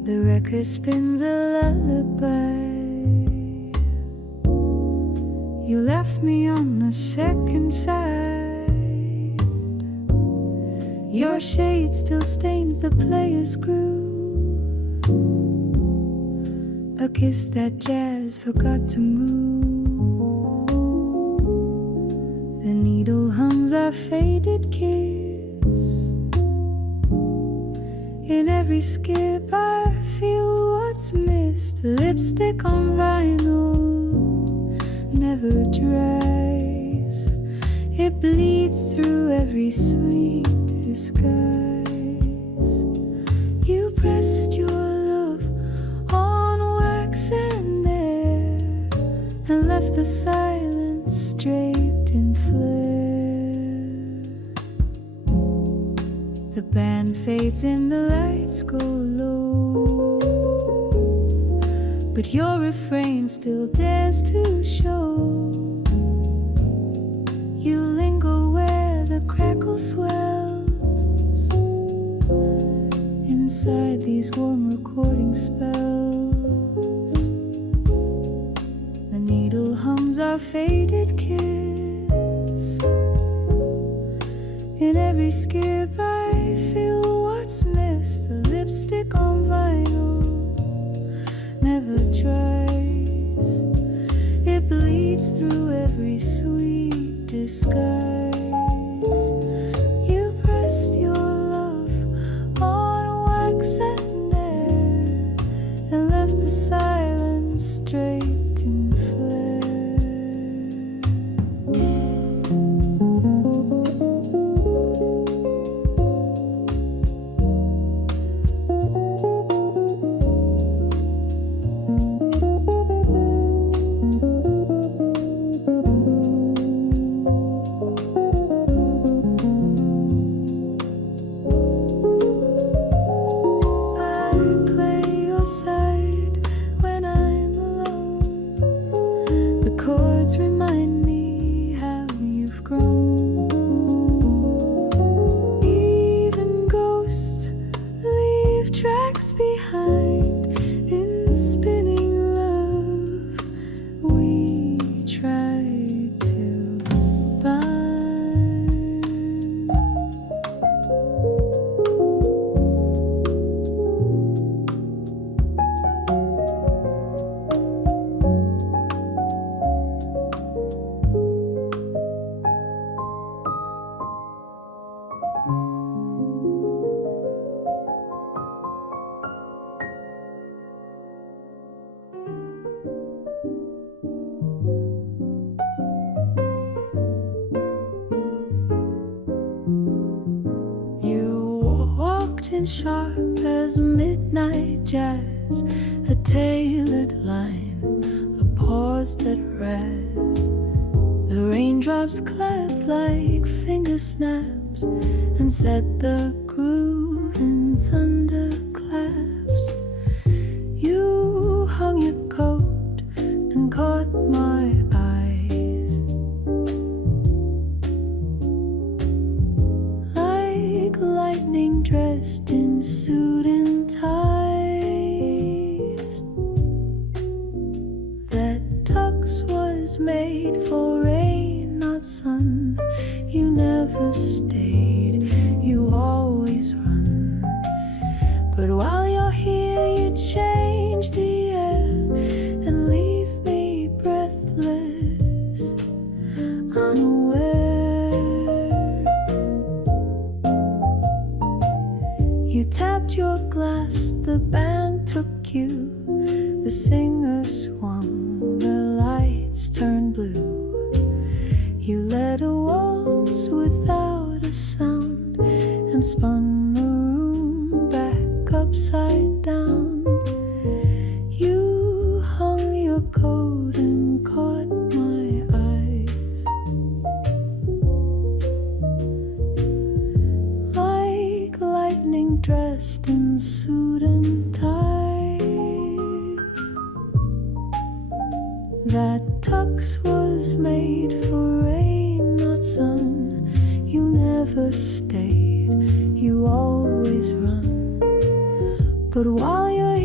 The record spins a lullaby. You left me on the second side. Your shade still stains the player's groove. A kiss that jazz forgot to move. The needle hums our faded kiss. In every skip I feel what's missed. Lipstick on vinyl never dries. It bleeds through every sweet disguise. You pressed your love on wax and air and left the silence draped in flare. The band fades and the lights go low, but your refrain still dares to show. You linger where the crackle swells inside these warm recording spells. The needle hums our faded kiss. In every skip I feel what's missed. The lipstick on vinyl never dries. It bleeds through every sweet disguise. You pressed your love on wax and air and left the silence draped in flare. Sharp as midnight jazz, a tailored line, a pause that raz. The raindrops clap like finger snaps and set the groove in thunderclaps. You hung your coat and caught my eyes like lightning dressed in suit and ties. That tux was made for rain, not sun. You never stayed, you always run. But while you're here, you change the air and leave me breathless, unaware. You tapped your glass, the band took you. The singer swung, the lights turned blue. You led a waltz without a sound and spun the room back upside down. You hung your coat and caught my eyes like lightning dressed in suit and ties. That tux was made for rain, not sun. You never stayed, you always run. But while you're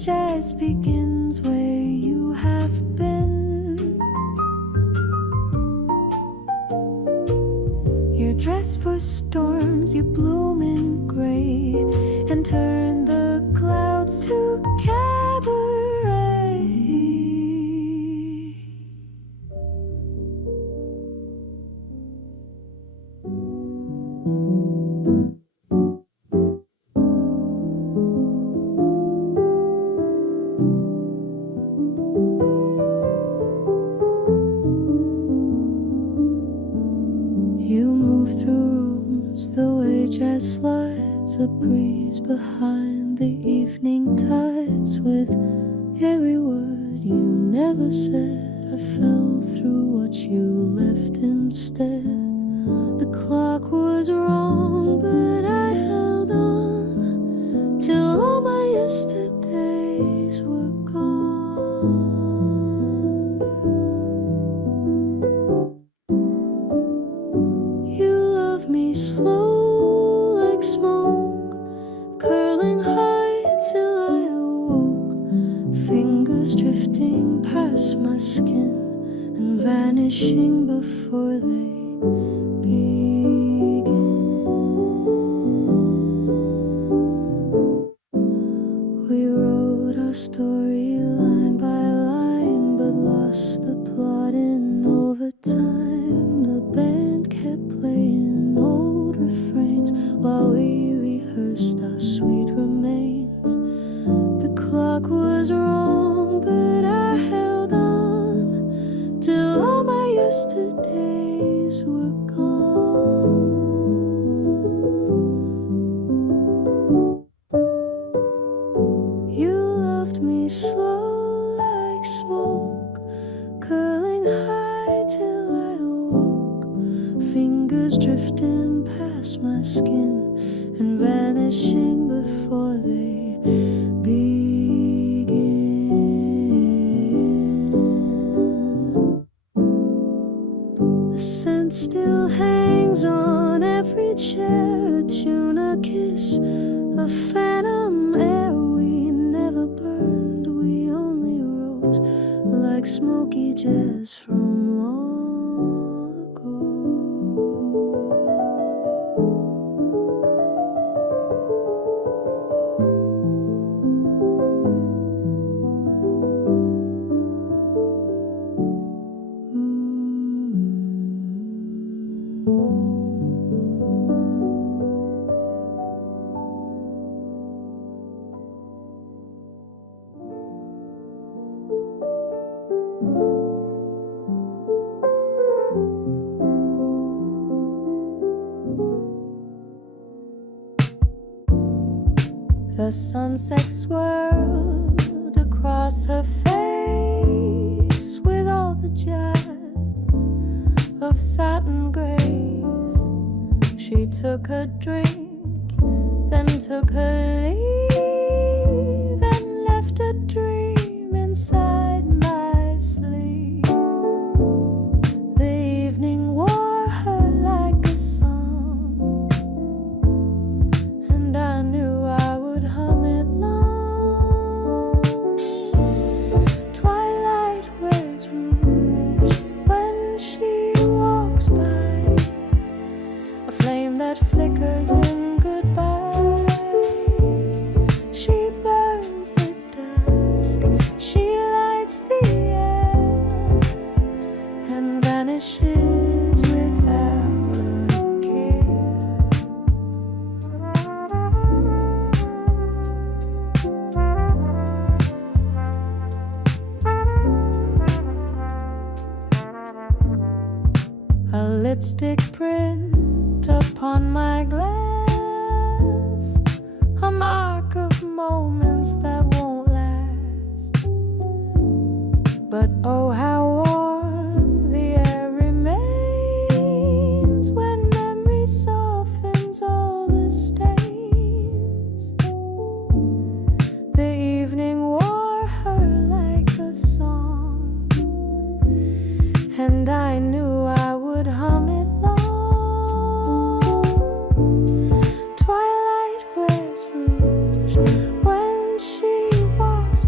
jazz begins where you have been. You're dressed for storms, you bloom in gray and turn the clouds to cabaret. You move through rooms the way jazz slides, a breeze behind the evening tides. With every word you never said, I fell through what you left instead. The clock was wrong, but I held on till all my yesterdays were gone. You love me slow like smoke, curling high till I awoke, fingers drifting past my skin and vanishing before they begin. We wrote our story line by line, but lost the plot in overtime. The band kept playing old refrains while we rehearsed our sweet remains. The clock was wrong, but I held on till all my yesterdays were gone. You loved me slow like smoke, curling high till I awoke, fingers drifting past my skin and vanishing before they begin. The scent still hangs on every chair, a tune, a kiss, a phantom air. We never burned, we only rose like smoky jazz from long ago. The sunset swirled across her face with all the jazz of satin grace. She took a drink, then took her leave and left a dream inside my sleep. The evening wore her like a song, and I knew I would hum it long. Twilight wears rouge when she walks by, a flame that flickers in goodbye. She burns the dusk, she lights the air and vanishes without a care. A lipstick print upon my glass, a mark of moments that won't last. But oh, how warm the air remains when memory softens all the stains. The evening wore her like a song, and I knew I would hum it long. Twilight wears rouge when she walks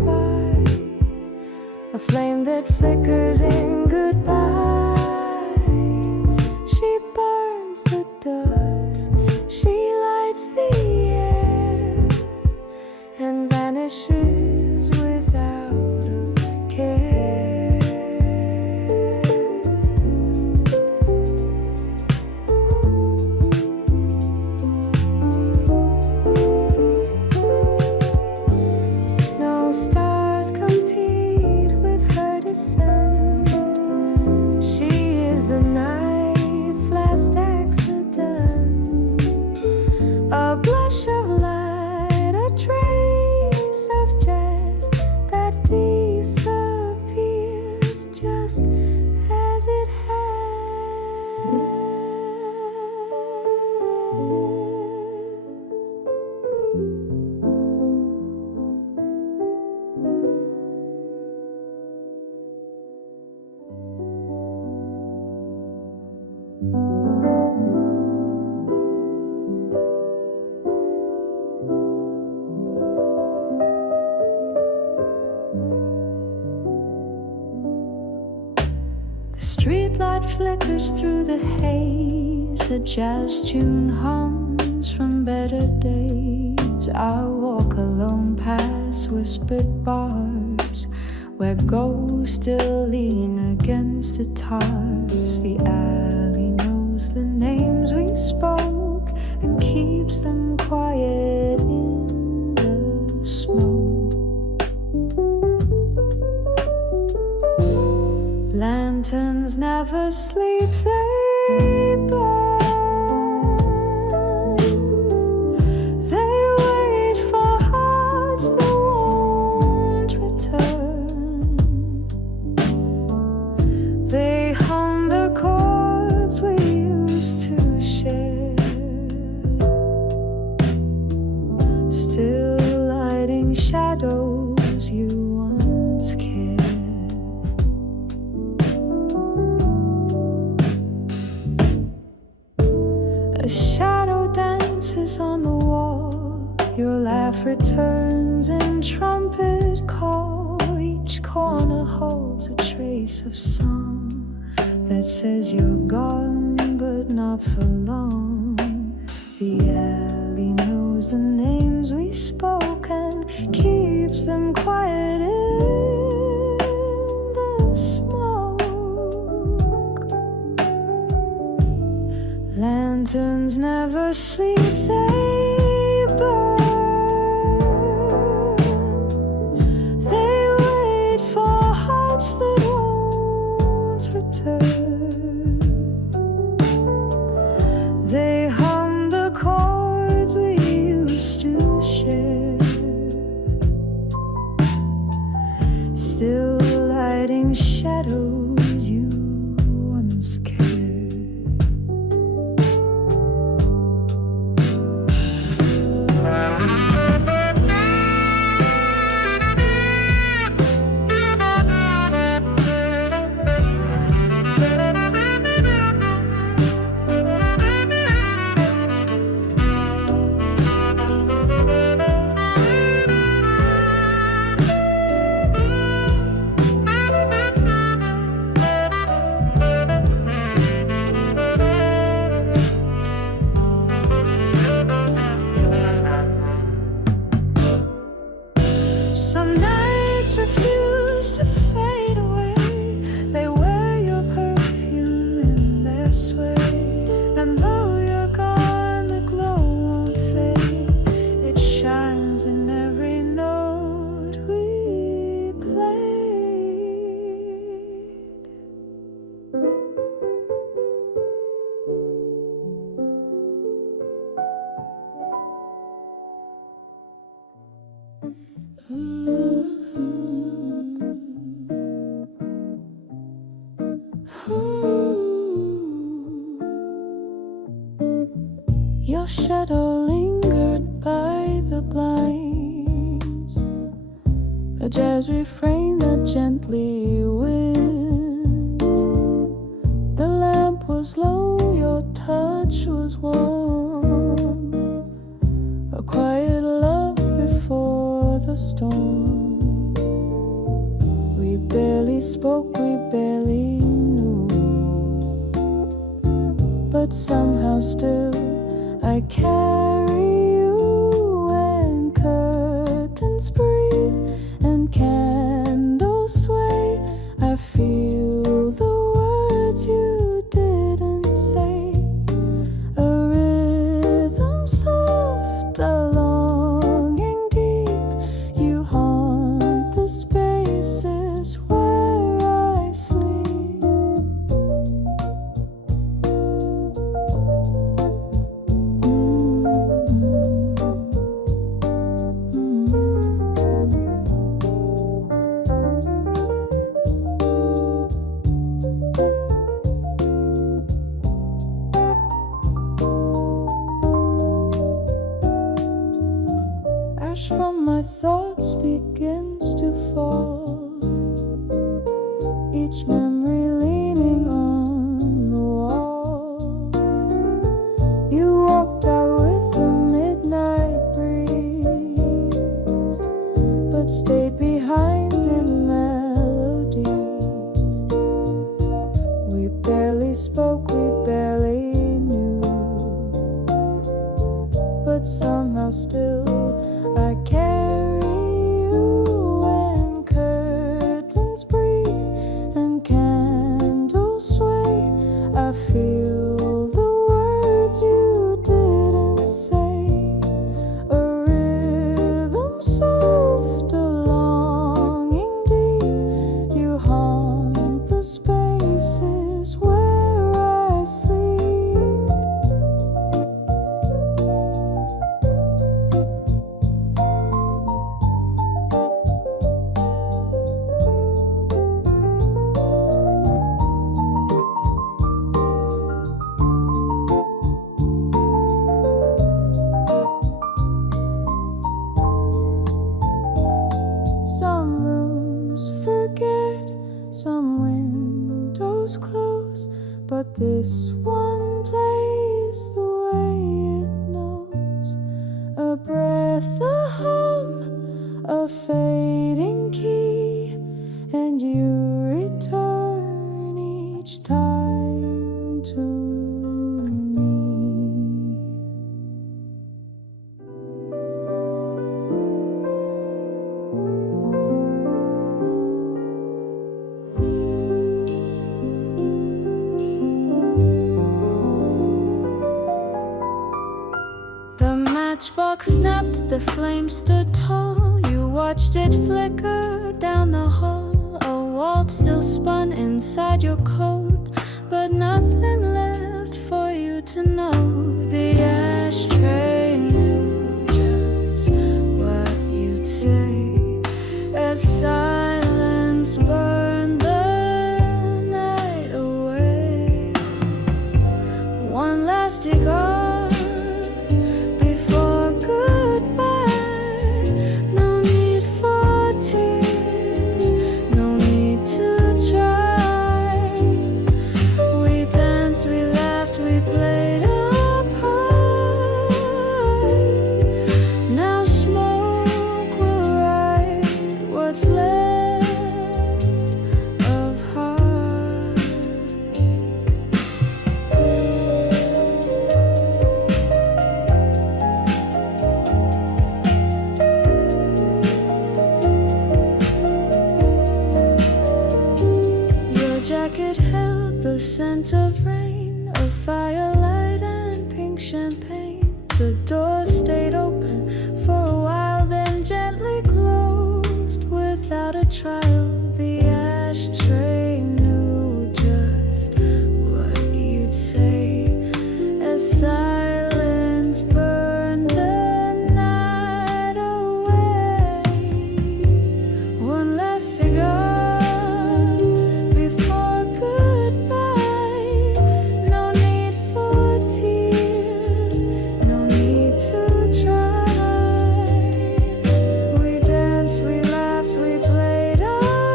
a flame that flickers in goodbye. She burns the dust, she lights the air, and vanishes without a care. No stars compete with her descent. She is the night's last accident. A blush of light, a trace of jazz that disappears just as it The streetlight flickers through the haze, a jazz tune hums from better days. I walk alone past whispered bars where ghosts still lean against guitars. The alley knows the names we spoke and keeps them quiet in the smoke. Lanterns never sleep, they burn. They wait for hearts that won't return. They hum the chords we used to share, still lighting shadows you once cared. A shadow dances on the wall. Your laugh returns in trumpet call. Each corner holds a trace of song that says you're gone, but not for long. The alley knows the names we spoke and keeps them quiet in the smoke. Lanterns never sleep, they burn. They wait for hearts that won't return. They hum the chords we used to share, still lighting shadows you once cared. Some nights refuse to fade away. They wear your perfume in their sway. And though you're gone, the glow won't fade. It shines in every note we played. Your shadow lingered by the blinds, a jazz refrain that gently wins. The lamp was low, your touch was warm, a quiet love before the storm. We We barely spoke, we barely knew, but somehow still I carry you, and curtains breathe and candles sway. I feel the words you didn't say, a rhythm soft, a longing deep. You haunt the spaces where I sleep. Ash from my thoughts begins to fall, each memory leaning on the wall. You walked out with the midnight breeze, but stayed behind in melodies. We barely spoke, we barely knew, but somehow still I carry you, and curtains breathe and candles sway. I feel the words you didn't say, a rhythm soft, a longing deep. You haunt the spaces where I sleep. Some rooms forget, some windows close, but this one plays the way it knows. A breath, a hum, a fading key, and you return each time to me. The matchbox snapped, the flame stood tall. You watched it flicker down the hall. A waltz still spun inside your coat, but nothing left for you to know. The ashtray knew just what you'd say as silence burned the night away. One last cigar before goodbye. No need for tears, no need to try. We danced, we laughed, we played our part. Now smoke will ride what's left of heart. Your jacket held the scent of rain, of firelight and pink champagne. The door stayed open for a while, then gently closed without a trial. The ashtray knew just what you'd say as silence burned the night away. One last cigar before goodbye. No need for tears, no need to try. We danced, we laughed, we played our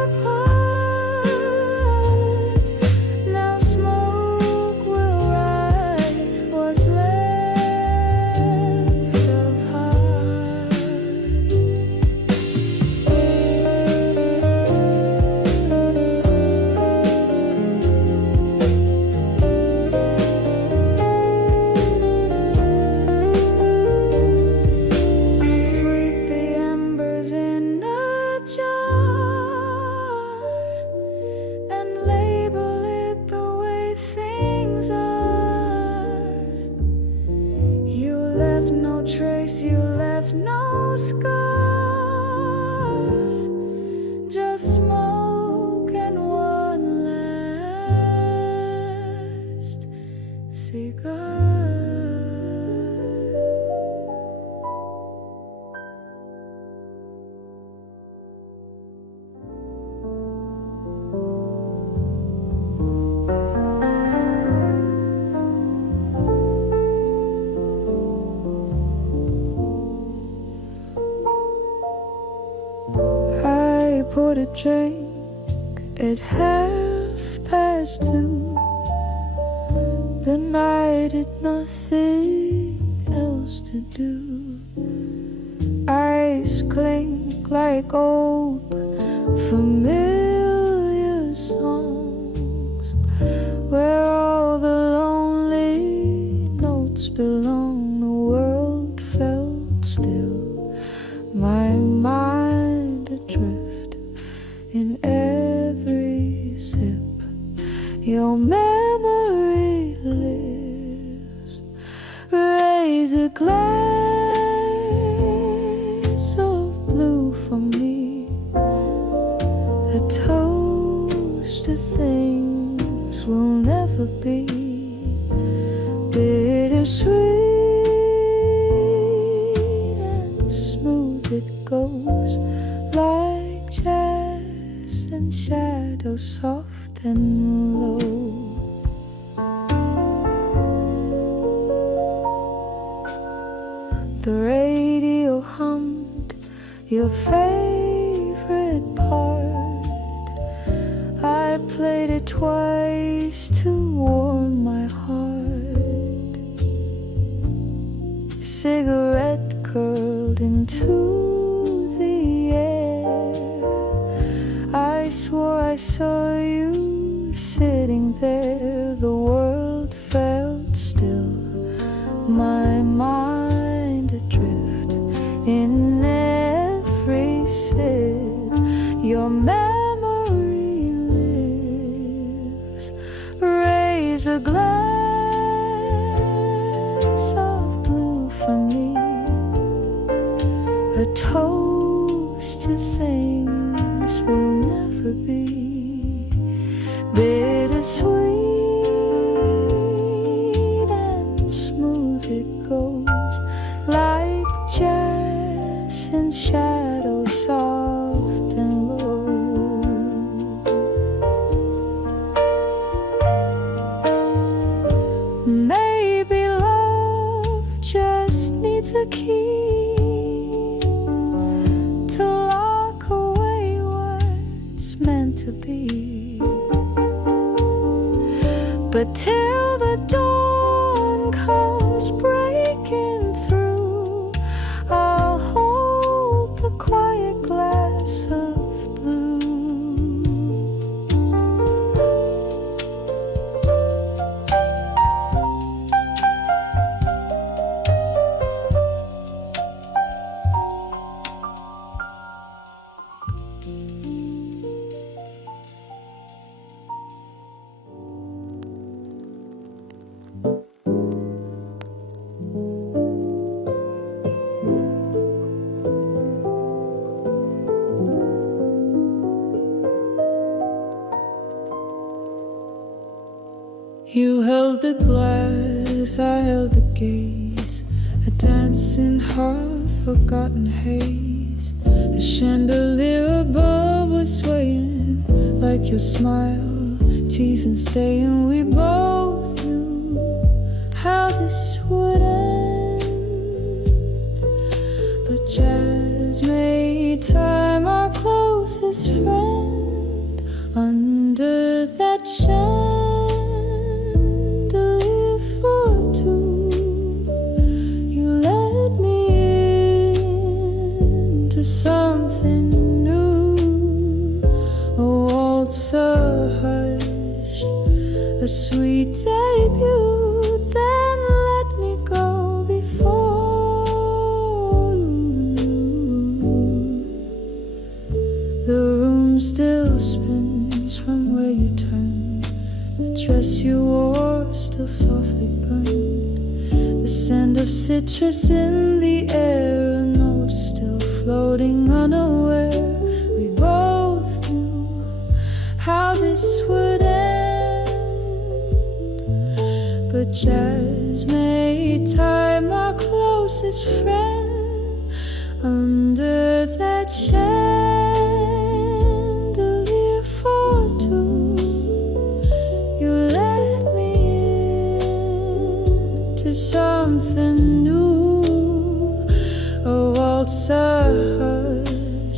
for the drink at 2:30. The night had nothing else to do. Eyes clink like old familiar songs, where all the lonely notes belong. The world felt still, my mind adrift in every sip. Your memory lives. Raise a glass of blue for me, a toast to things we'll never be. Bittersweet and smooth it goes, like jazz and shadows soft and low. The radio hummed your favorite part. I played it twice to warm my heart. Cigarette curled into the air. I swore I saw you sitting there. The world felt still, my mind adrift in every sip. Your memory lives. Raise a glass of blue for me, a toast to things we'll never be. Bittersweet and smooth it goes, like jazz and shadows soft and low. Maybe love just needs a key to lock away what's meant to be. But till the dawn comes breaking through, I'll hold the quiet glass of blue. You held the glass, I held the gaze, a dancing half-forgotten haze. The chandelier above was swaying like your smile, teasing, staying. We both knew how this would end, but jazz made time our closest friend. Under that chandelier for two, you let me into something new, a waltz, a hush, a sweet debut. Then let me go before the room still spins from where you turned. The dress you wore still softly burned. The scent of citrus in the air, a note still floating unaware. We both knew how this would end, but jazz made time our closest friend. Under that chandelier for two, you let me into something new, a waltz, a hush,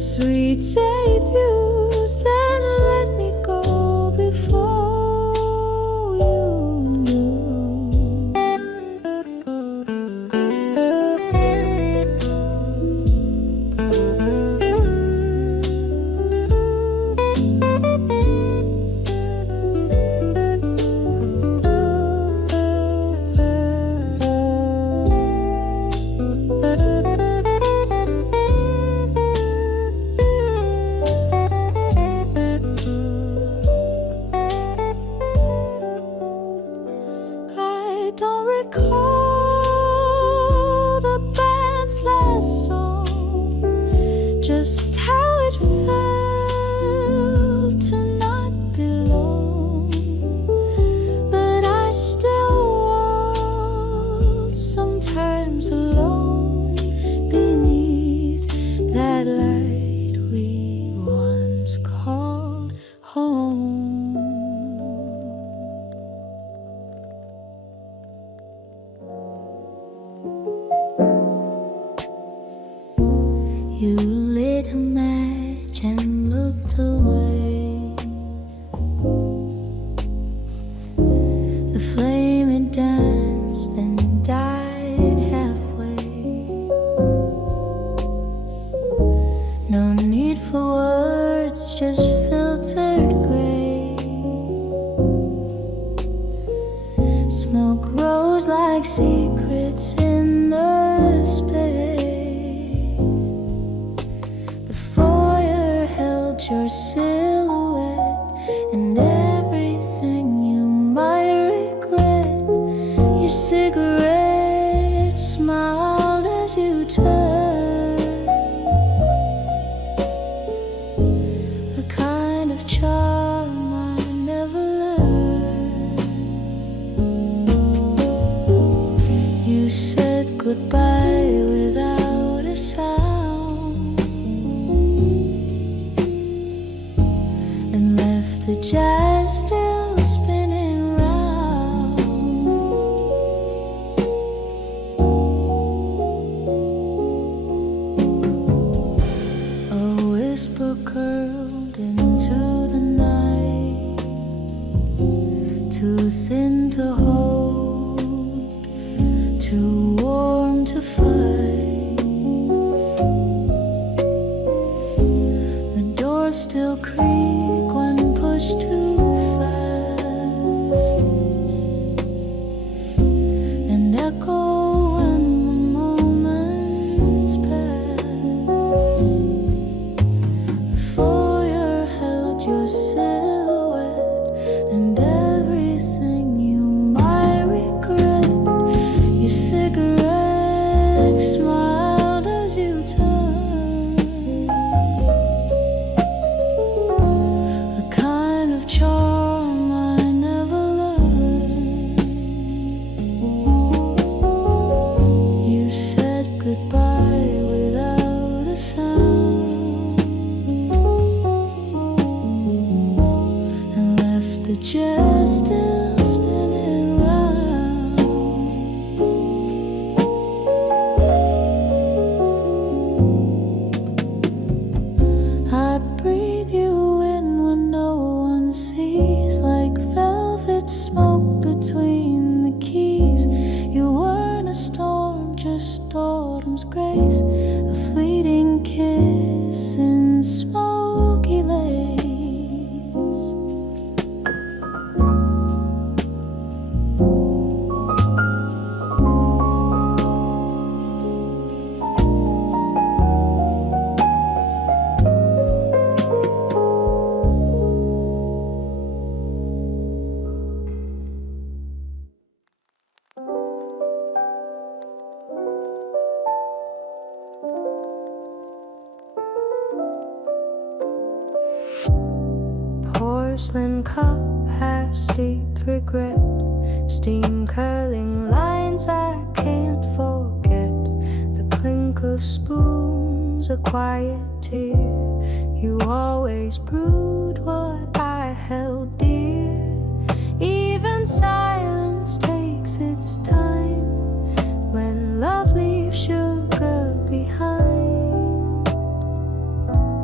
sweet debut, then let me go before you knew. I don't recall the band's last song, just how it felt to not belong, but I still waltz sometimes alone beneath that light we once called home. You lit a match and looked away. The flame had danced and died halfway. No need for words, just filtered gray. Smoke rose like secrets in the space. The foyer held your silhouette and everything you might regret. Your cigarette smiled as you turned. A kind of charm I never learned. You said goodbye without a sound and left the jazz still spinning round. A whisper curled into the night, too thin to hold, too warm to fight. The doors still creak when pushed too fast and echo when the moments pass. The foyer held your silhouette and everything you might regret. Your cigarette smiled as you turned. A kind of charm I never learned. You said goodbye without a sound and left the jazz still spinning round. I breathe you in when no one sees, like velvet smoke between the keys. You weren't a storm, just autumn's grace, a fleeting kiss in smoky lace. Porcelain cup, half steeped regret, steam curling lines I can't forget. The clink of spoons, a quiet tear. You always brewed what I held dear. Even silence takes its time when love leaves sugar behind.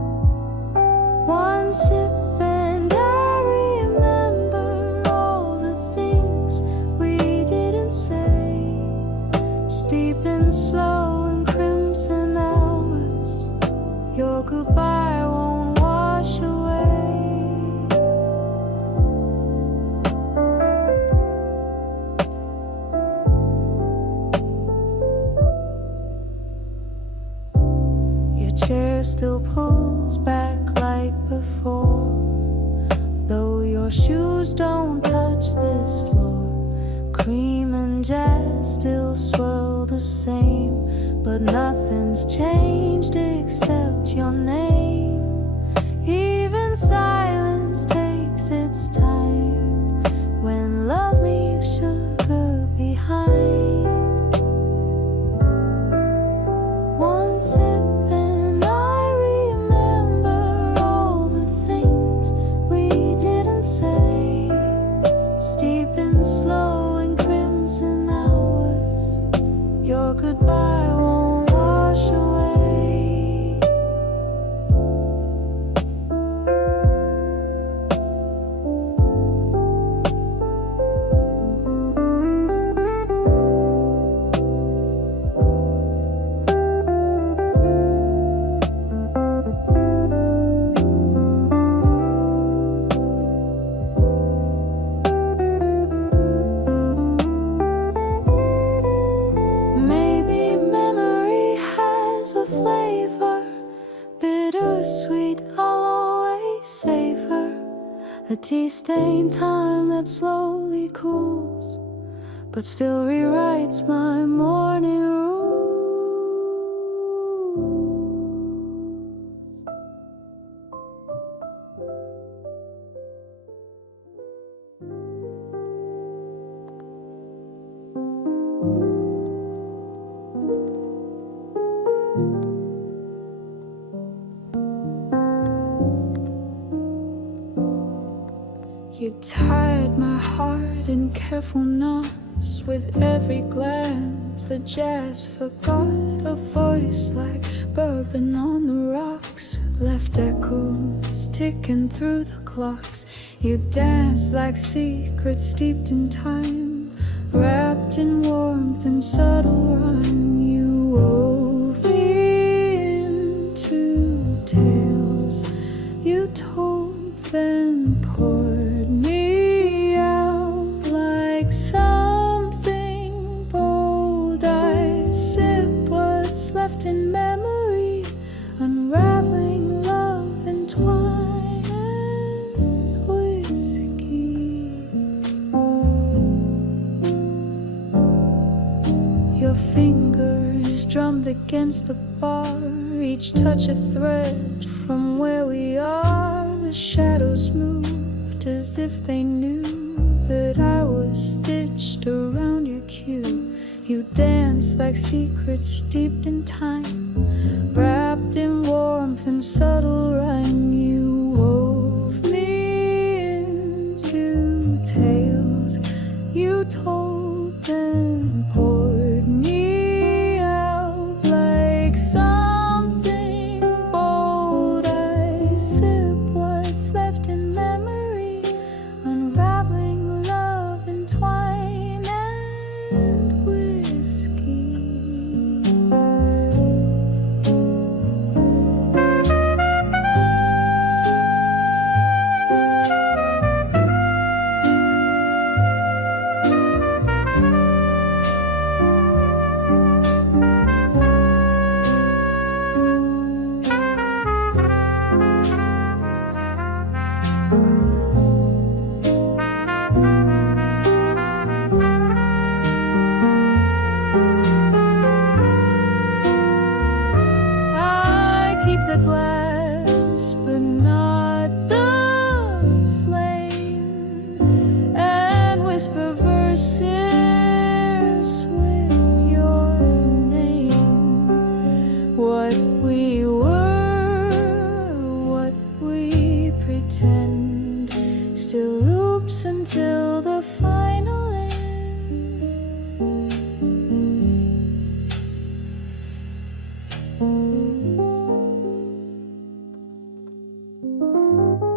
One sip and I remember all the things we didn't say. Steep in slow and crimson hours, your goodbye won't wash away. Your chair still pulls back like before, though your shoes don't touch this floor. Cream and jazz still swirl the same, but nothing's changed except your name. Even silence takes its time when love leaves sugar behind. One sip and I remember all the things we didn't say. Steep in slow and crimson hours, your goodbye won't wash away. Maybe memory has a flavor, bittersweet, I'll always savor. A tea-stained time that slowly cools, but still rewrites my morning rules. You tied my heart in careful knots with every glance. The jazz forgot a voice like bourbon on the rocks, left echoes ticking through the clocks. You danced like secrets steeped in time, wrapped in warmth and subtle rhyme. You wove me into tales you told, then poured me out like something bold. I sip what's left in memory, unraveling love in twine and whiskey. Your fingers drummed against the bar, each touch a thread from where we are. The shadows moved as if they knew that I was stitched around your cue. You danced like secrets steeped in time, wrapped in warmth and subtle rhyme. You wove me into tales you told, then poured me out like something bold. I sip what's left in memory, unraveling love in twine and whiskey. I keep the glass, but not the flame, and whisper verses with your name. What we were, what we pretend, still loops until the final end.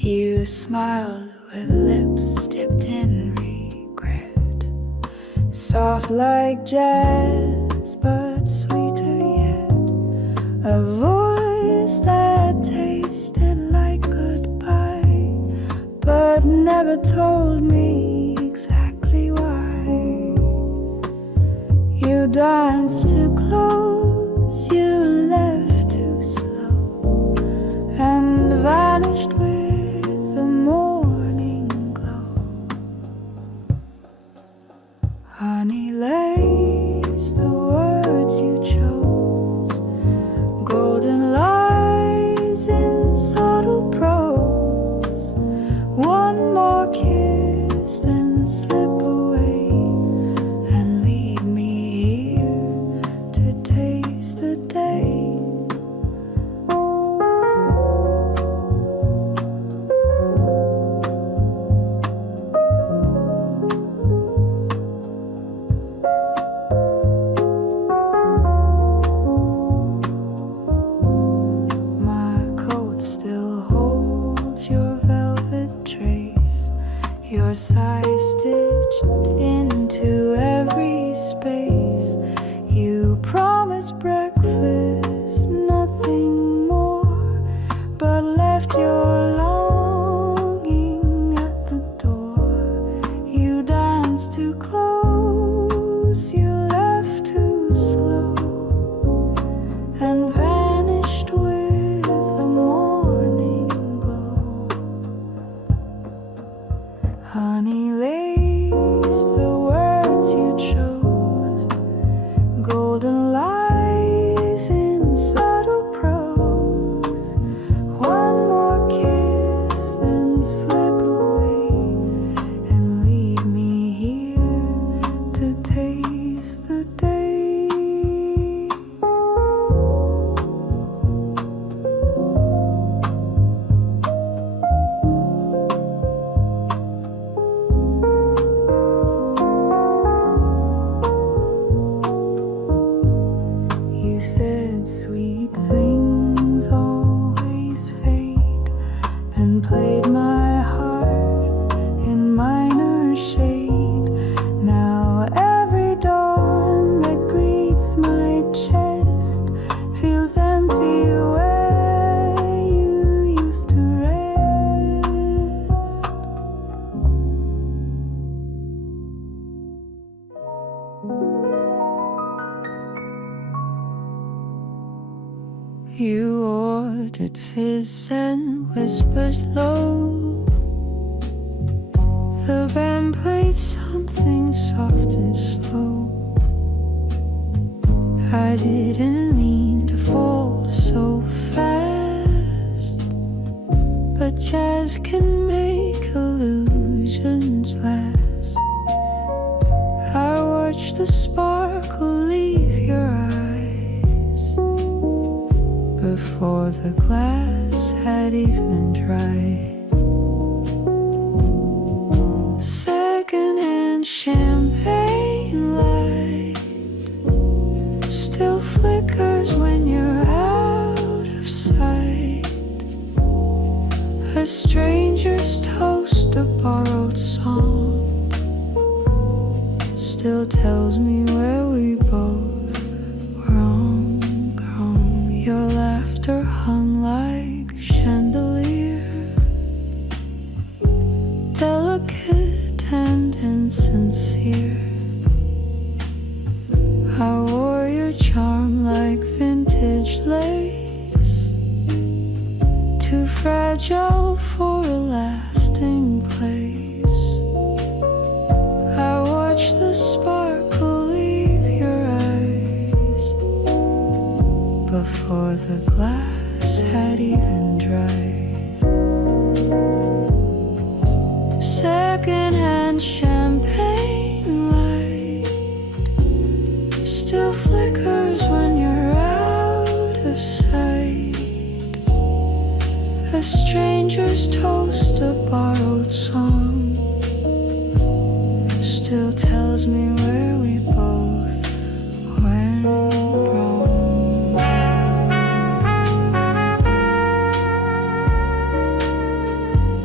You smiled with lips dipped in regret, soft like jazz but sweeter yet, a voice that tasted like goodbye but never told me exactly why. You danced too close, you left too slow, and vanished with the morning glow. Honey lace, the words you chose, golden lies in subtle prose. One more kiss, then slip away and leave me here to taste the day. My coat still holds your velvet trace, your size stitched into every space. You promised breakfast, nothing more, but left your longing at the door. You danced too close, you left too slow, and vanished with the morning glow. Honey lace, the words you chose, golden lies in subtle prose. One more kiss, then slip away and leave me here to taste the day. You said sweet things always fade, and played my heart in minor shade. Now every dawn that greets my chest feels empty where you used to rest. You ordered fizz and whispered low. The band played something soft and slow. I didn't mean to fall so fast, but jazz can make illusions last. I watched the sparkle leave your eyes before the glass had even dried. Secondhand champagne light still flickers when you're out of sight. A stranger's toast, a borrowed song, still tells me where we both wrong. Your laughter hung like chandelier, delicate and insincere. I wore your charm like vintage lace, too fragile for a lasting place. I watched the sparkle leave your eyes before the glass had even dried. Secondhand champagne light still flickers when you're out of sight. A stranger's toast, a borrowed song, still tells me where we both went wrong.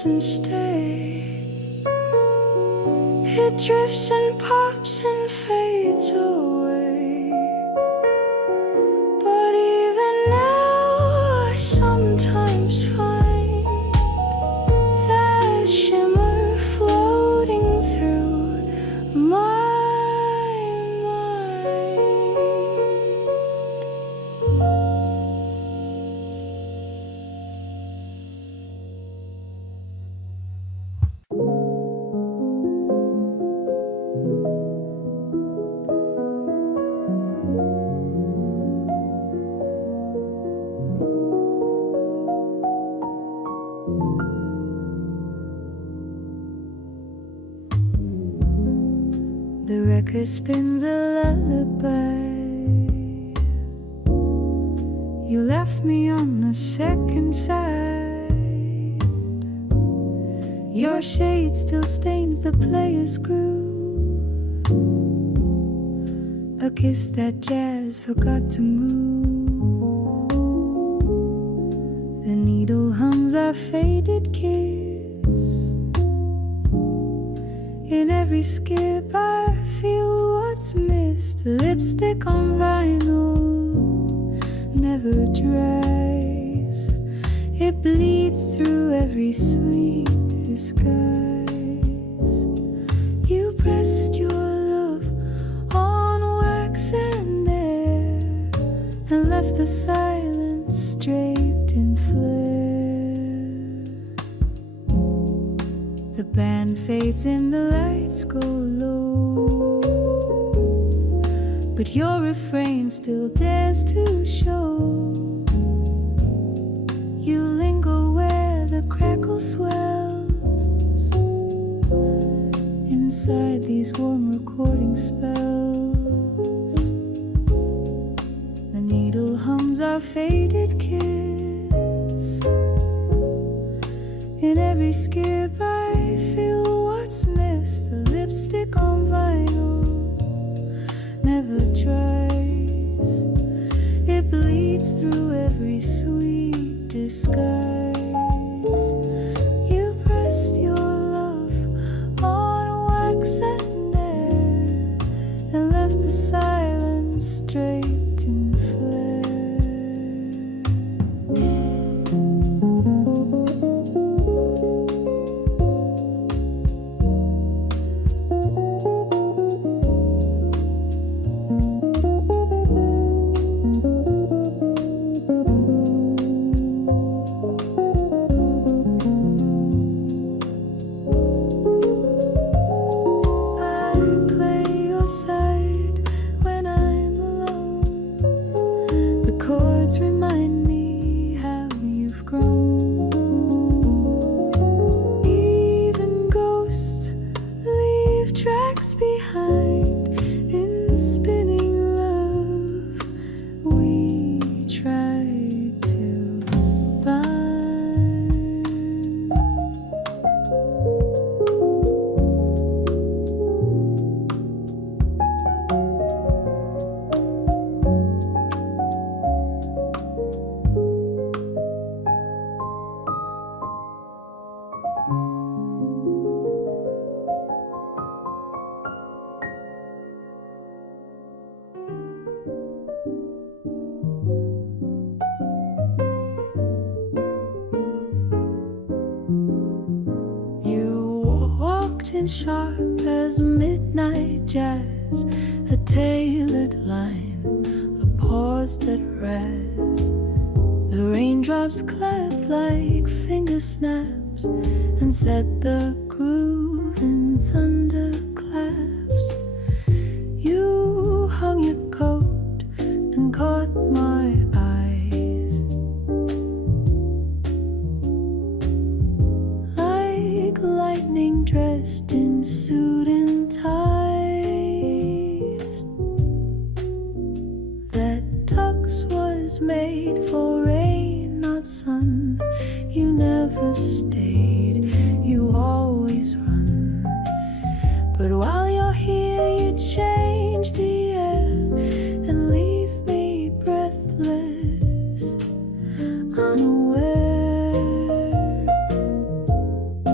doesn't stay. It drifts and pops and fades away. But even now I sometimes find that shimmer floating through my The record spins a lullaby. You left me on the second side. Your shade still stains the player's groove. A kiss that jazz forgot to move. The needle hums our faded kiss. In every skip I feel what's missed. Lipstick on vinyl never dries. It bleeds through every sweet disguise. You pressed your love on wax and air and left the silence draped in flare. The band fades and the lights go low, but your refrain still dares to show. You linger where the crackle swells inside these warm recording spells. The needle hums our faded kiss. In every skip I feel what's missed. The lipstick on vinyl never dries. It bleeds through every sweet disguise. You pressed your love on wax and air and left the silence draped in flare. Remind me how you've grown. Even ghosts leave tracks behind in spinning love we tried to bind. Sharp as midnight jazz, a tailored line, a pause that raz. The raindrops clap like finger snaps and set the groove in thunderclaps. You hung your coat and caught my eyes like lightning dressed in suit and ties. That tux was made for rain, not sun. You never stayed, you always run. But while you're here, you change the air and leave me breathless, unaware.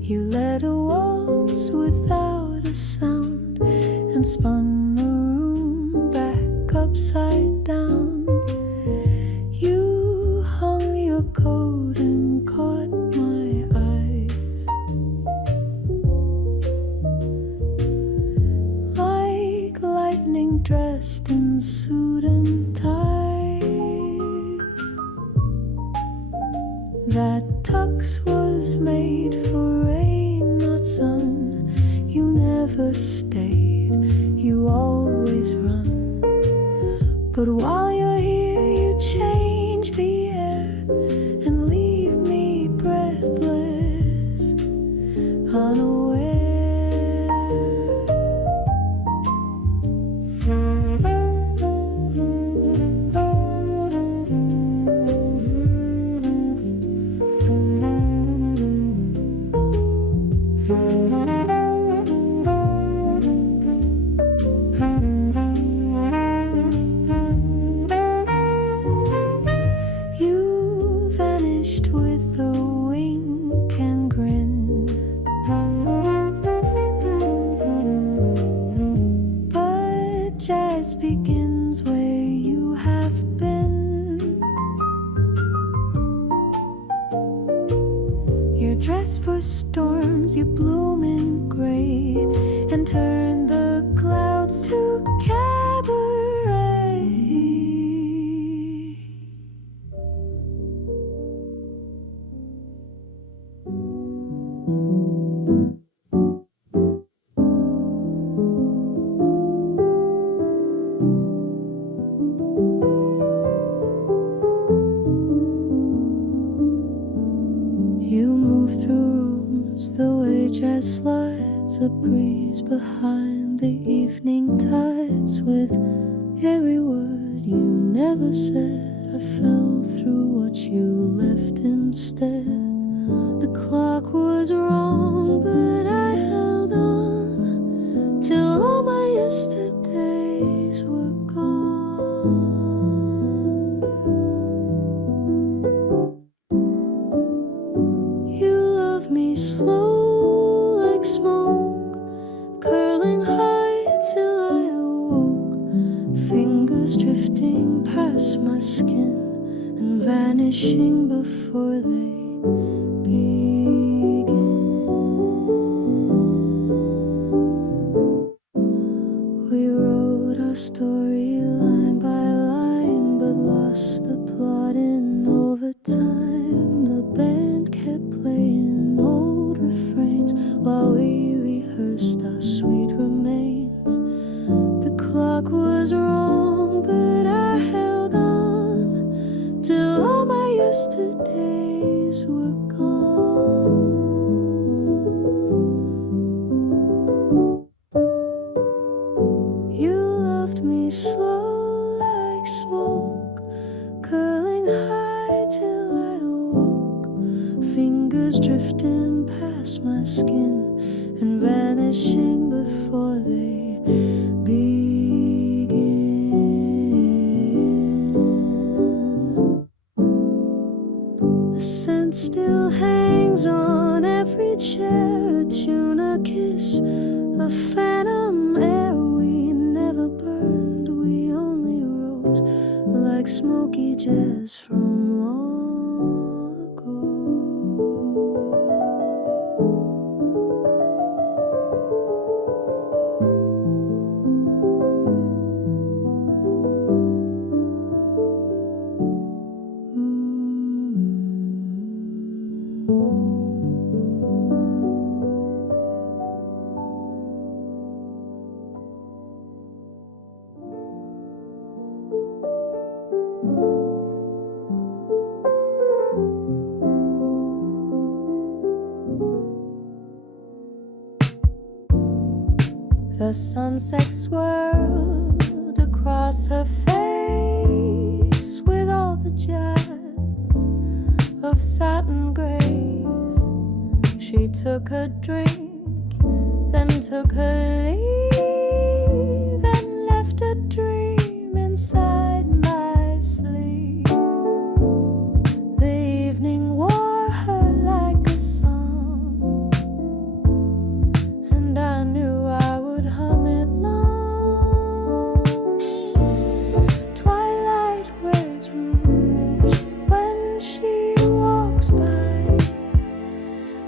You led a waltz without a sound and spun the room back upside down. You hung your coat and caught my eyes. Like lightning dressed in suit and ties. That tux was made for rain, not sun. You never stayed, you always run. But while you're here, you change the air and leave me breathless, unaware. You vanished with a wink and grin. But jazz begins where you have been. You're dressed for storms, you bloom in gray and turn the clouds to cabaret. You move through rooms the way jazz slides, a breeze behind the evening tides. With every word you never said, I fell through what you left instead. The clock was wrong, but I held on till all my yesterdays were gone. You love me slow like smoke, curling high till I awoke. Fingers drifting past my skin and vanishing before they begin. We wrote our story line by line, but lost the plot in overtime. The band kept playing old refrains while we rehearsed our sweet remains. The clock was wrong, but I held on till all my yesterdays were gone. You loved me slow like smoke, curling high till I awoke. Fingers drifting past my skin and vanishing before they begin. The scent still hangs on every chair, a tuna kiss, a phantom air. We never burned, we only rose like smoky jazz from long ago. The sunset swirled across her face with all the jazz of satin grace. She took a drink, then took her leave and left a dream inside my sleep. The evening wore her like a song.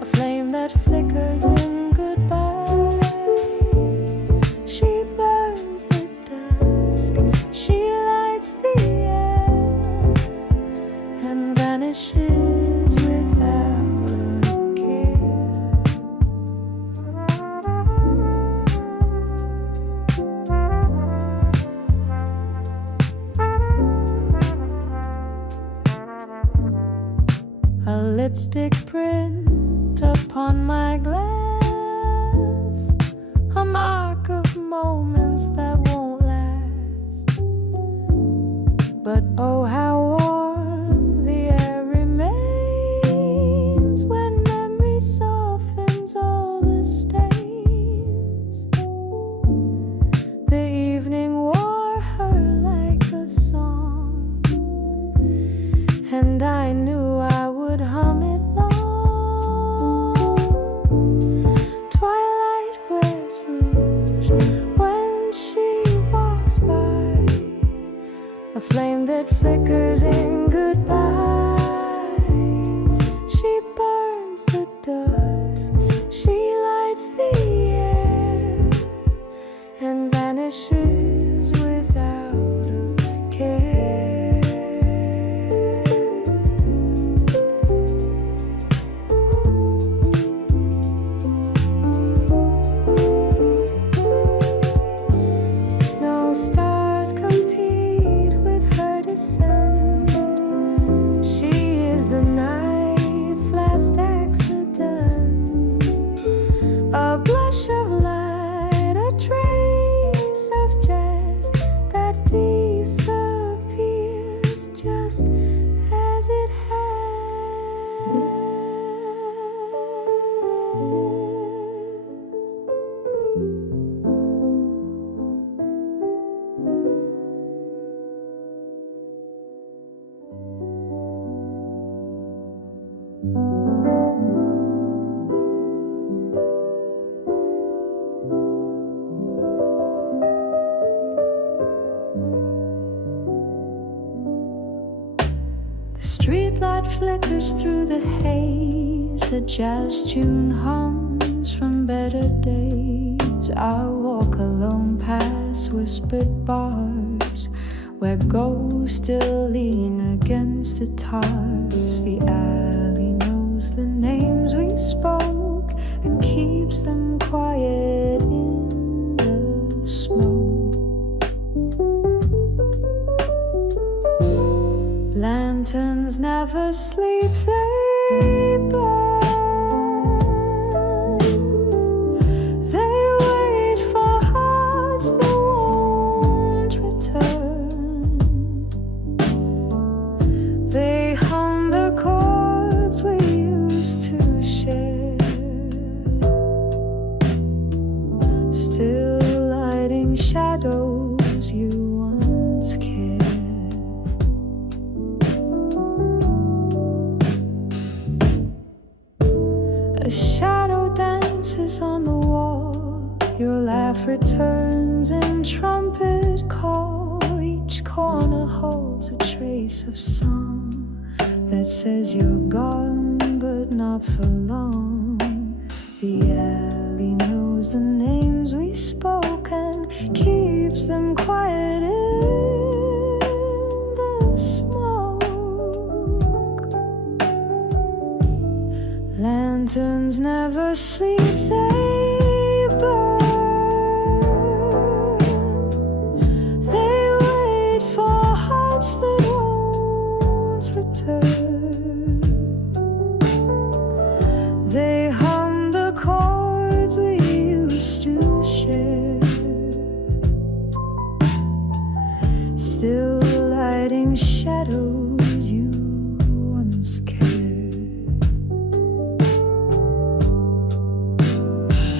a flame that flickers in goodbye. She burns the dusk, she lights the air and vanishes without a care. A lipstick print upon my glass, a mark of moments that won't last. But oh, how warm the air remains when memory softens all the stains. The evening wore her like a song, and I knew I would hum it long. Twilight wears rouge when she walks by, a flame that flickers in goodbye. She burns the dusk, she lights the air and vanishes without a care. No stars compete with her descent. She is the night's last accident. A blush of light, a trace of jazz that disappears just as it has. The streetlight flickers through the haze, a jazz tune hums from better days. I walk alone past whispered bars where ghosts still lean against guitars. The alley knows the names we spoke and keeps them quiet in the smoke. Lanterns never sleep, they burn. They wait for hearts that won't return. They hum the chords we used to share, still lighting shadows you once cared. A shadow dances on the wall, your laugh returns in trumpet call. Each corner holds a trace of song that says you're gone, but not for long. The alley knows the names we spoke and keeps them quiet in the smoke. Lanterns never sleep, they burn. They wait for hearts that won't return. They hum the chords we used to share, still lighting shadows you once cared.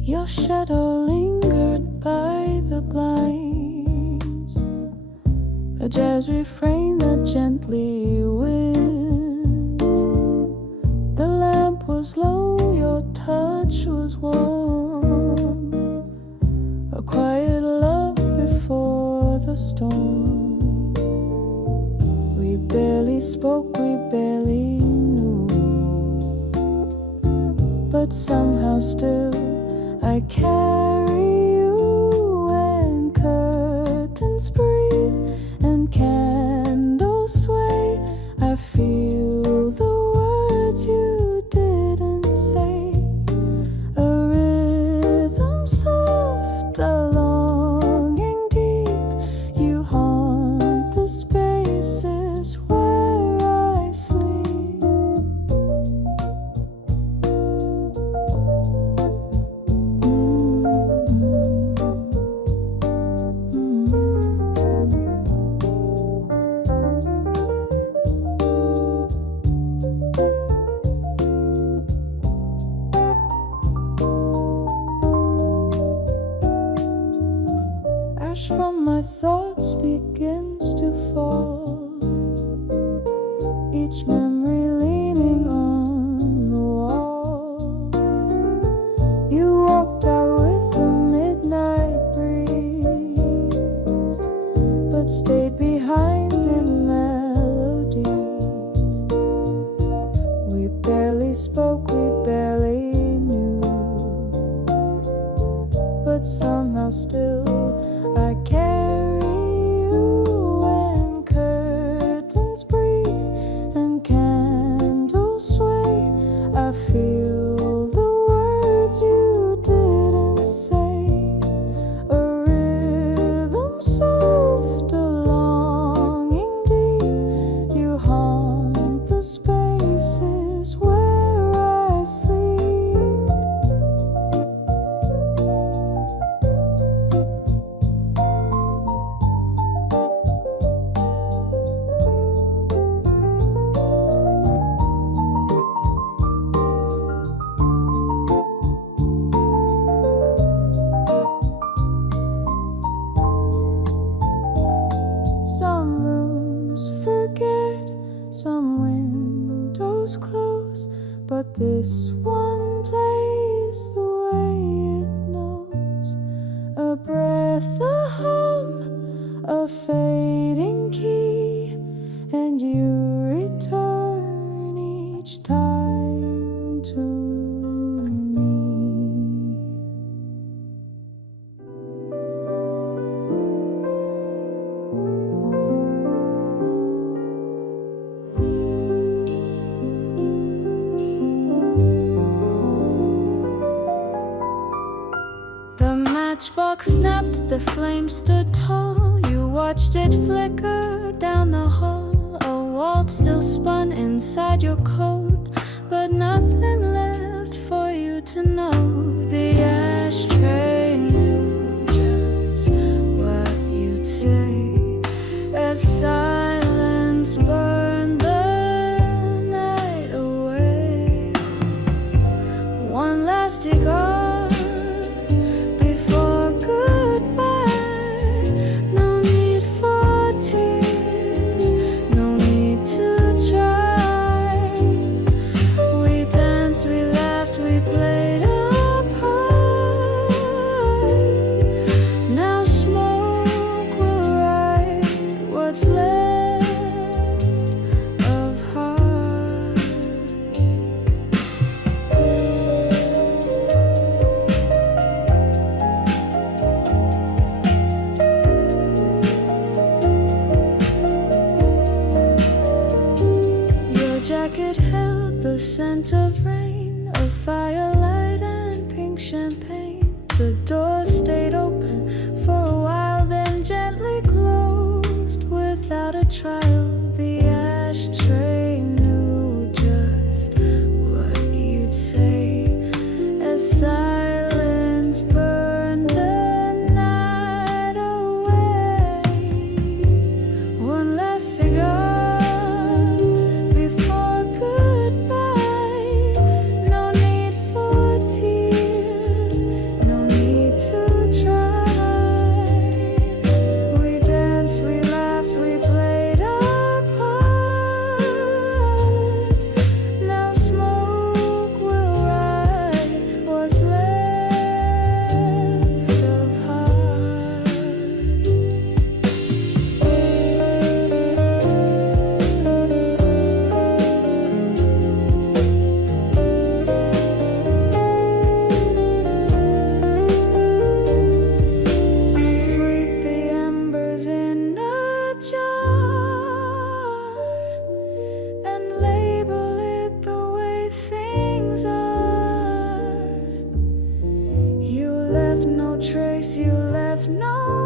Your shadow lingered by the blinds, a jazz refrain that gently wins. The lamp was low, your touch was warm, a quiet love before the storm. We barely spoke, we barely knew, but somehow still I carry you, and curtains breathe and candles sway. I feel the words you didn't say, a rhythm soft, a longing deep. You haunt the spaces where I sleep. Ash from my thoughts begins to fall, each memory leaning on the wall. You walked out with the midnight breeze, but stayed behind in melodies. We barely spoke, we barely knew, but somehow still I carry you, and curtains breathe and candles sway. I feel the words you didn't say, a rhythm soft, a longing deep. You haunt the spaces where I sleep. Some rooms forget, some windows close, but this one plays the way it knows. A breath, a hum, a fading key, and you return each time to me. The matchbox snapped, the flame stood tall. You watched it flicker down the hall. A waltz still spun inside your coat, but nothing left for you to know. The ashtray knew just what you'd say as silence burned the night away. One last cigar before goodbye. No need for tears, no need to try. We danced, we laughed, we played our part. Now smoke will ride what's left of heart. Your jacket held the scent of rain, of firelight and pink champagne. The door stayed open for a while, then gently closed without a trial. The ashtray knew just what you'd say as silence burned the night away. One last cigar before goodbye. No need for tears,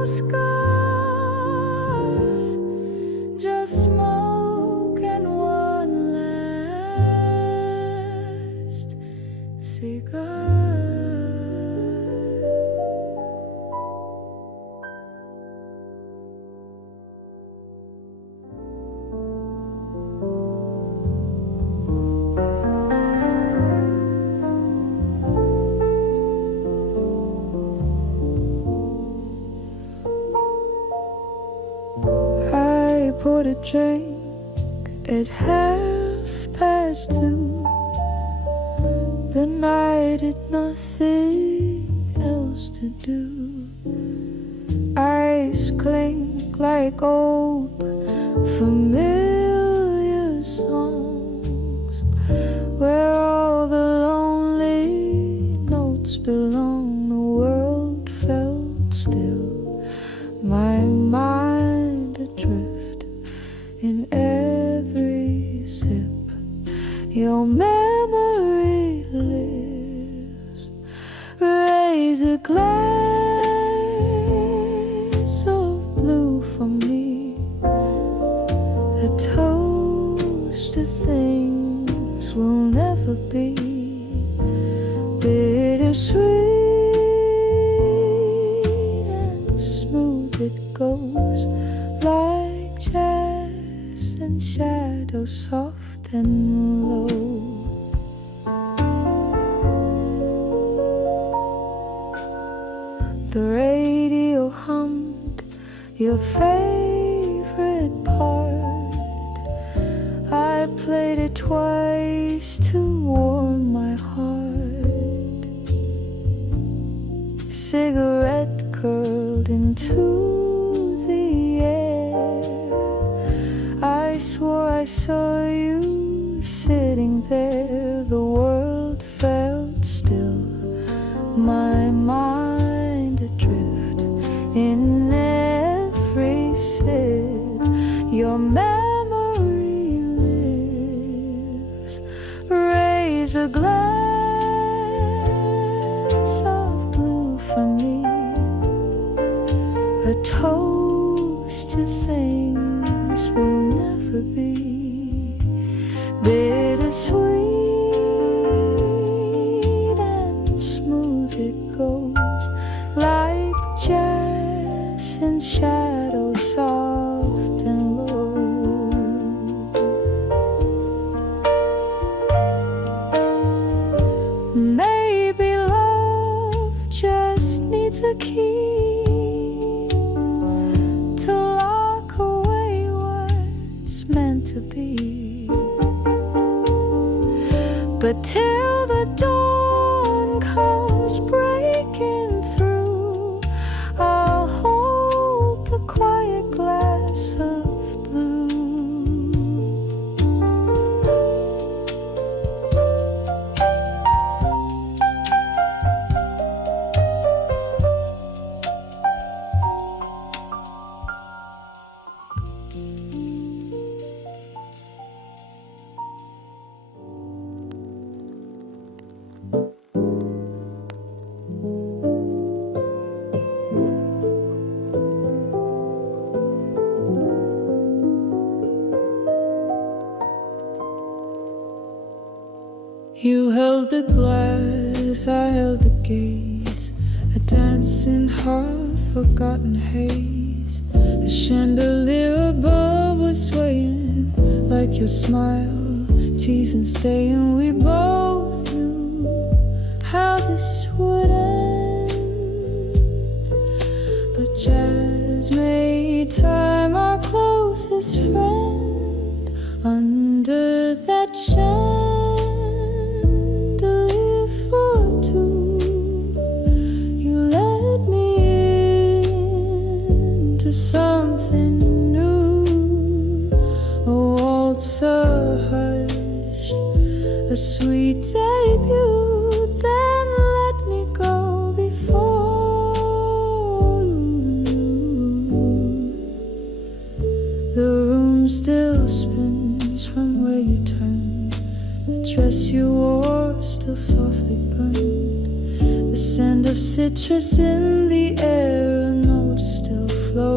scar, just smoke and one last cigar. Poured a drink at 2:30. The night had nothing else to do. Eyes clink like old familiar songs, where all the lonely notes belong. The world felt still, my mind adrift in every sip. Your memory lives. Raise a glass of blue for me, a toast to things we'll never be. Bittersweet and smooth it goes, like jazz and shadows soft and low. The radio hummed your favorite part. I played it twice to warm my heart. Cigarette curled into the air. I swore I saw you sitting there. The world felt still, my mind adrift in every sip. Your memory lives. Raise a glass of blue for me, a toast to things we'll never be. Bittersweet and smooth it goes, like jazz and shadows soft and low. Maybe love just needs a key to lock away what's meant to be. But till the dawn comes breaking through, I'll hold the quiet glass of blue. You held the glass, I held the gaze, a dance in half-forgotten haze. The chandelier above was swaying like your smile, teasing, staying. We both knew how this would end, but jazz made time our closest friend. Under that chandelier for two, you led me into something new. A waltz, a hush, a sweet debut. Then let me go before the room still spins from where you turned. The dress you wore still softly burned. The scent of citrus in the air, a note still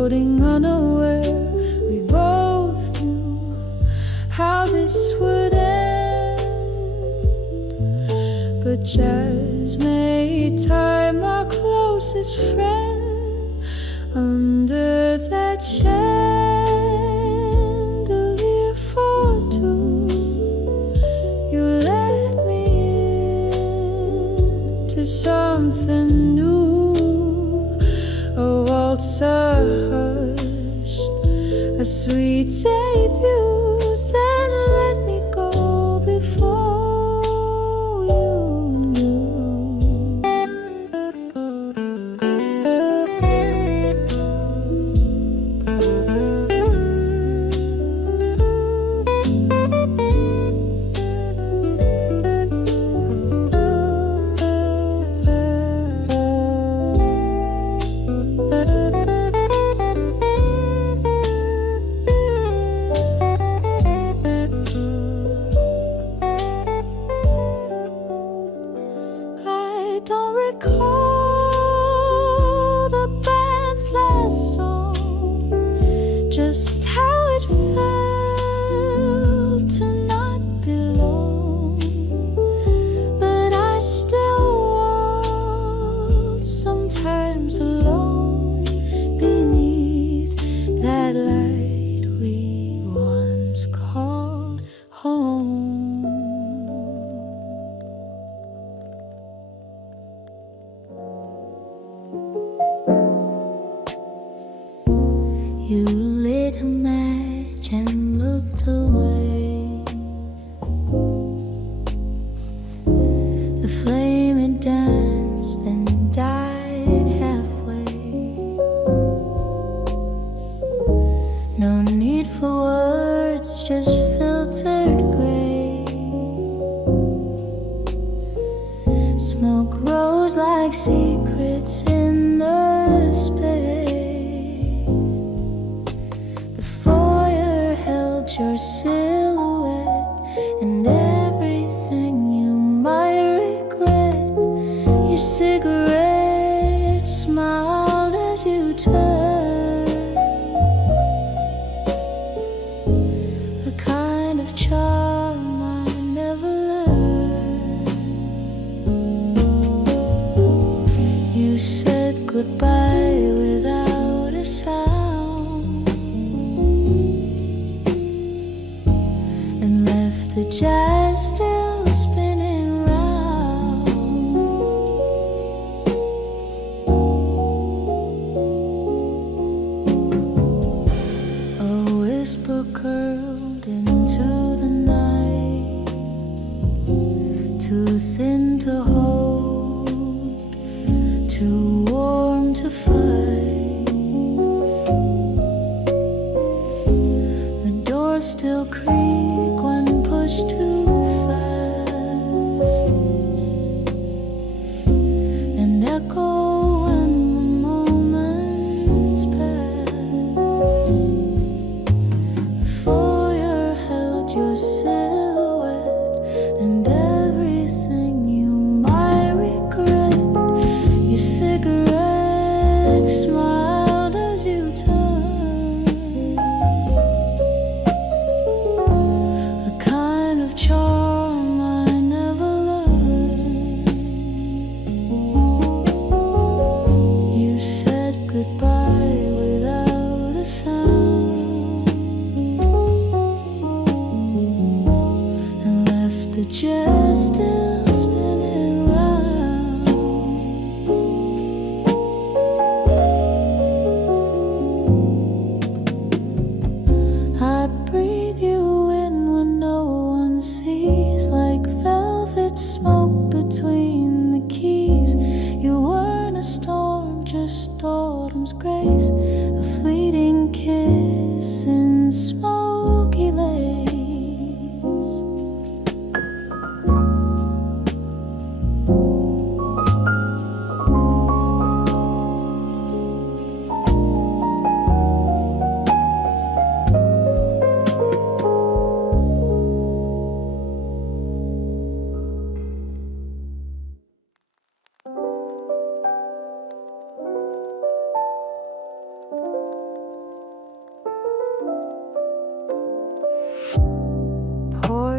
floating unaware. We both knew how this would end, but jazz made time our closest friend. Under that chandelier for two, you let me into something new. A waltz, a hush, a sweet debut. Then let me go before you knew. I don't recall the band's last song, just how it felt to not belong. But I still waltz sometimes alone beneath that light we once called home. You lit a match and looked away. The flame had danced and died halfway. No need for words, just filtered gray. Smoke rose like secrets in the space. The foyer held your silhouette and everything you might regret. Your cigarette smiled as you turned. A kind of charm I never learned. You said goodbye without a sound and left the jazz still spinning round. A whisper curled into the night, too thin to hold, too warm to fight. The doors still creak when pushed too fast and echo when the moments pass. The foyer held your silhouette and everything you might regret. Your cigarette smiled as you turned. A kind of charm I never learned. You said goodbye without a sound and left the jazz still spinning round. I breathe you in when no one sees, like velvet smoke between the keys. You weren't a storm, just autumn's grace, a fleeting kiss in smoky lace.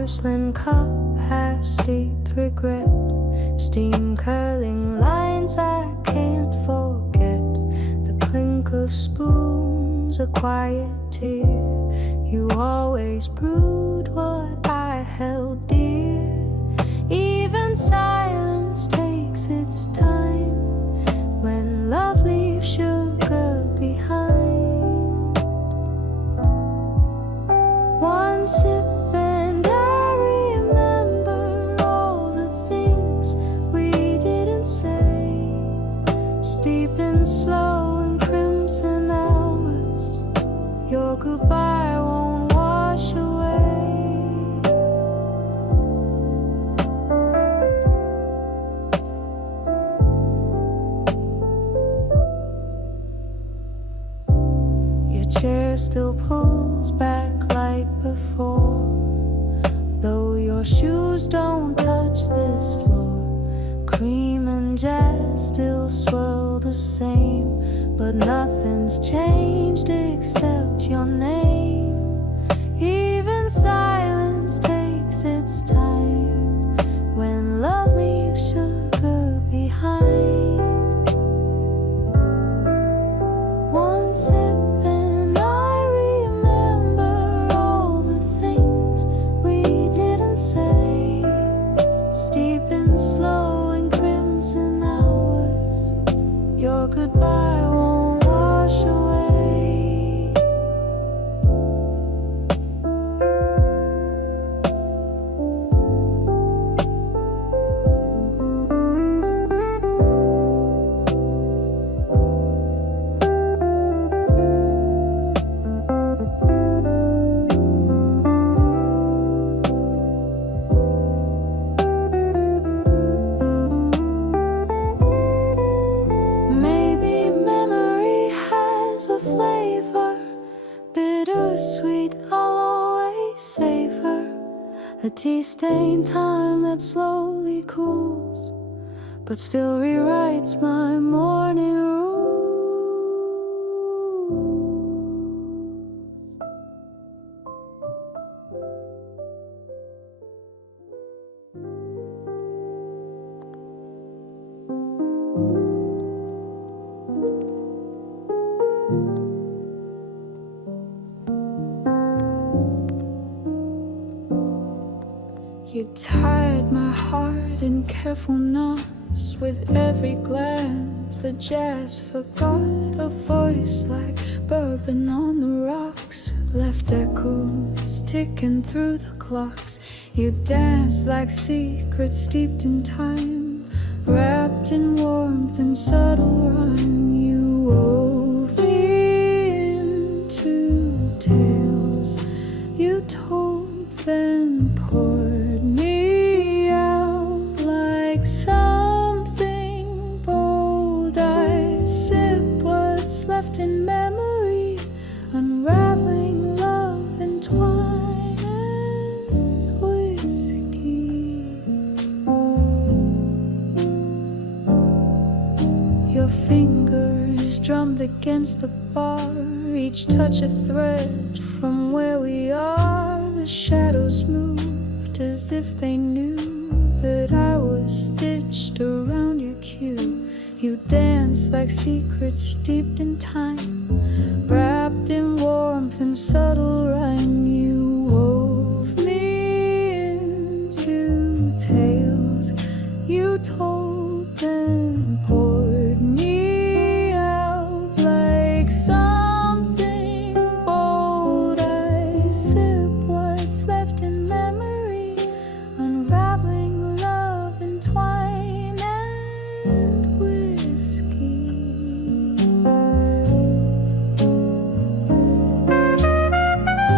porcelain cup, half steep regret, steam curling lines I can't forget, the clink of spoons, a quiet tear. You always brewed what I held dear. Even silence takes its time when love leaves sugar behind. One sip and I remember all the things we didn't say. Steep and slow in crimson hours, your goodbye won't wash away. Your chair still pulls back like before, though your shoes don't touch this floor. Cream and jazz still swirl the same, but nothing's changed except your name. Even silence takes its time when love leaves sugar behind. One sip and I remember all the things we didn't say. Steep and slow in crimson hours, your goodbye won't wash away. Maybe memory has a flavor, bittersweet, I'll always savor. A tea-stained time that slowly cools, but still rewrites my morning rules. You tied my heart in careful knots with every glance. The jazz forgot a voice like bourbon on the rocks, left echoes ticking through the clocks. You danced like secrets steeped in time, wrapped in warmth and subtle rhyme. You wove me into tales you told, then poured me out like something bold. I sip what's left in memory, unraveling love in twine and whiskey. Your fingers drummed against the bar, each touch a thread from where we are. The shadows moved as if they knew that I was stitched around your cue. You danced like secrets steeped in time, wrapped in warmth and subtle rhyme. You wove me into tales you told, then poured me out like something bold. I sip what's left in memory, unraveling love in twine and whiskey.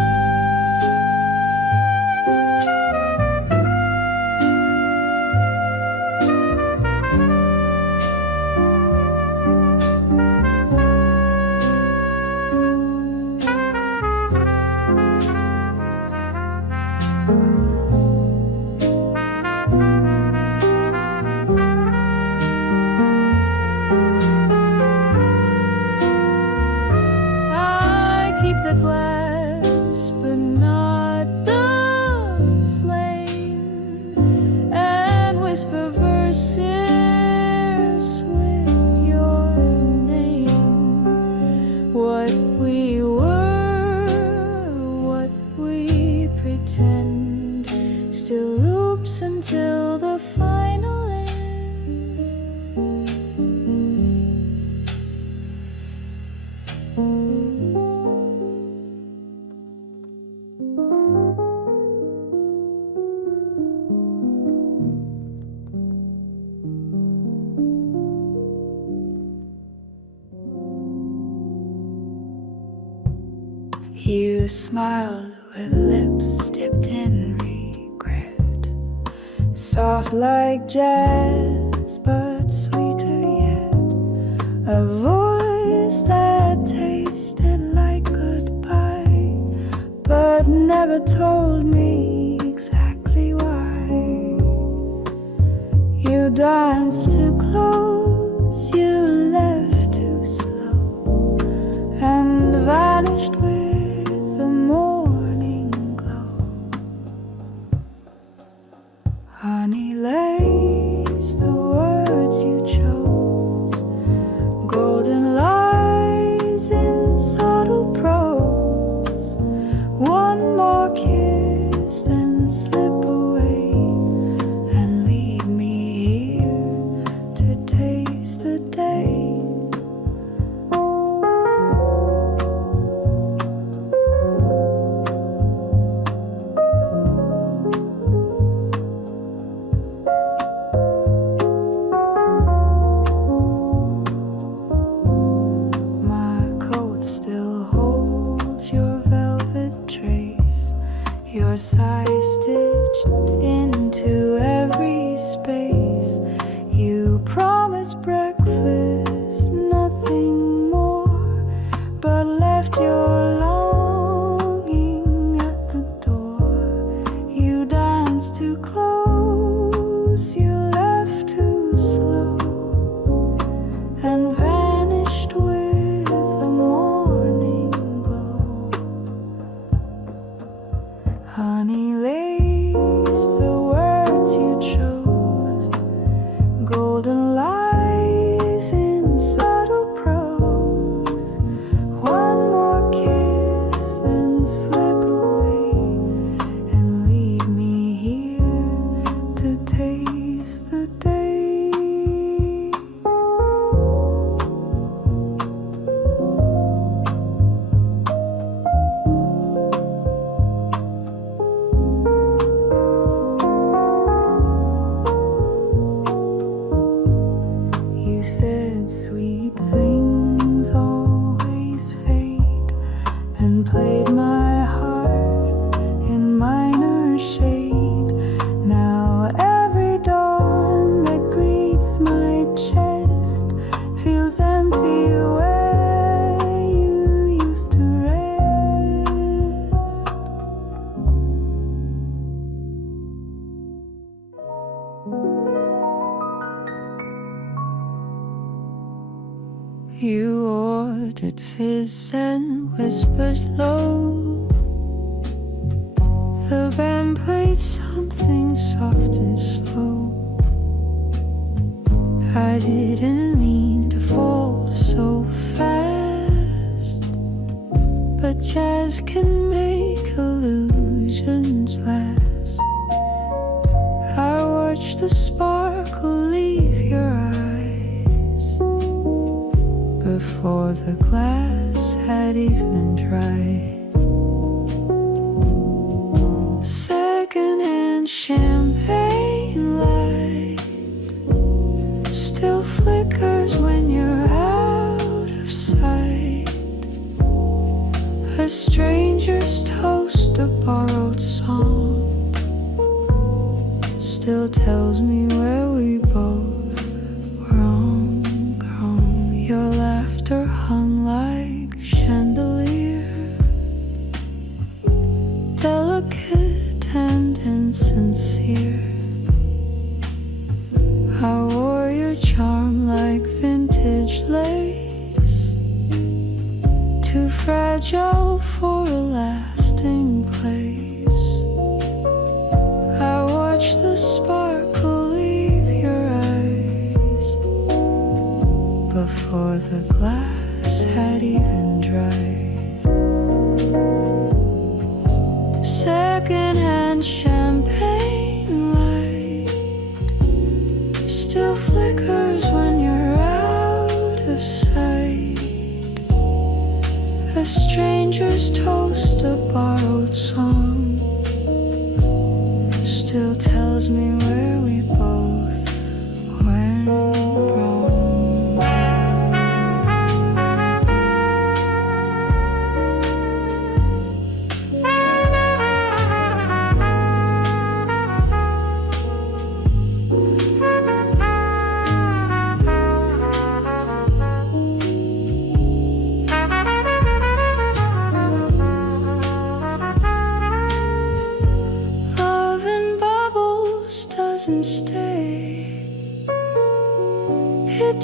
You smiled with lips dipped in regret, soft like jazz but sweeter yet, a voice that tasted like goodbye but never told me exactly why. You danced too close, you left too slow, and vanished with the morning glow. Honey lace, the words you chose, golden lies in subtle prose. One more kiss, then slip away and leave me here to taste the day. My coat still holds your velvet trace, your size stitched into every space. You promised breakfast, nothing more, but left your longing at the door. You danced too close, you left too slow, and vanished with the morning glow. Honey lace, the words you chose, golden lies in subtle prose. One more kiss, then slip away and leave me here to taste the day. You said sweet things always fade, and played my heart in minor shade. Now every dawn that greets my chest feels empty where you used to rest. You ordered fizz and whispered low. The band played something soft and slow. I didn't mean to fall so fast, but jazz can make illusions last. I watched the sparkle leave your eyes before the glass had even dried. Secondhand champagne light still flickers when you're out of sight. A stranger's toast, a borrowed song, still tells me where we both were wrong. Your laughter hung like chandelier, delicate and insincere. I wore your charm like vintage lace, too fragile for a lasting place. I watched the sparkle leave your eyes before the glass had even dried. Secondhand champagne light still flickers when you're out of sight. A stranger's toast, a borrowed song, still tells me where we both went wrong.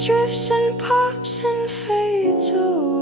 drifts and pops and fades away.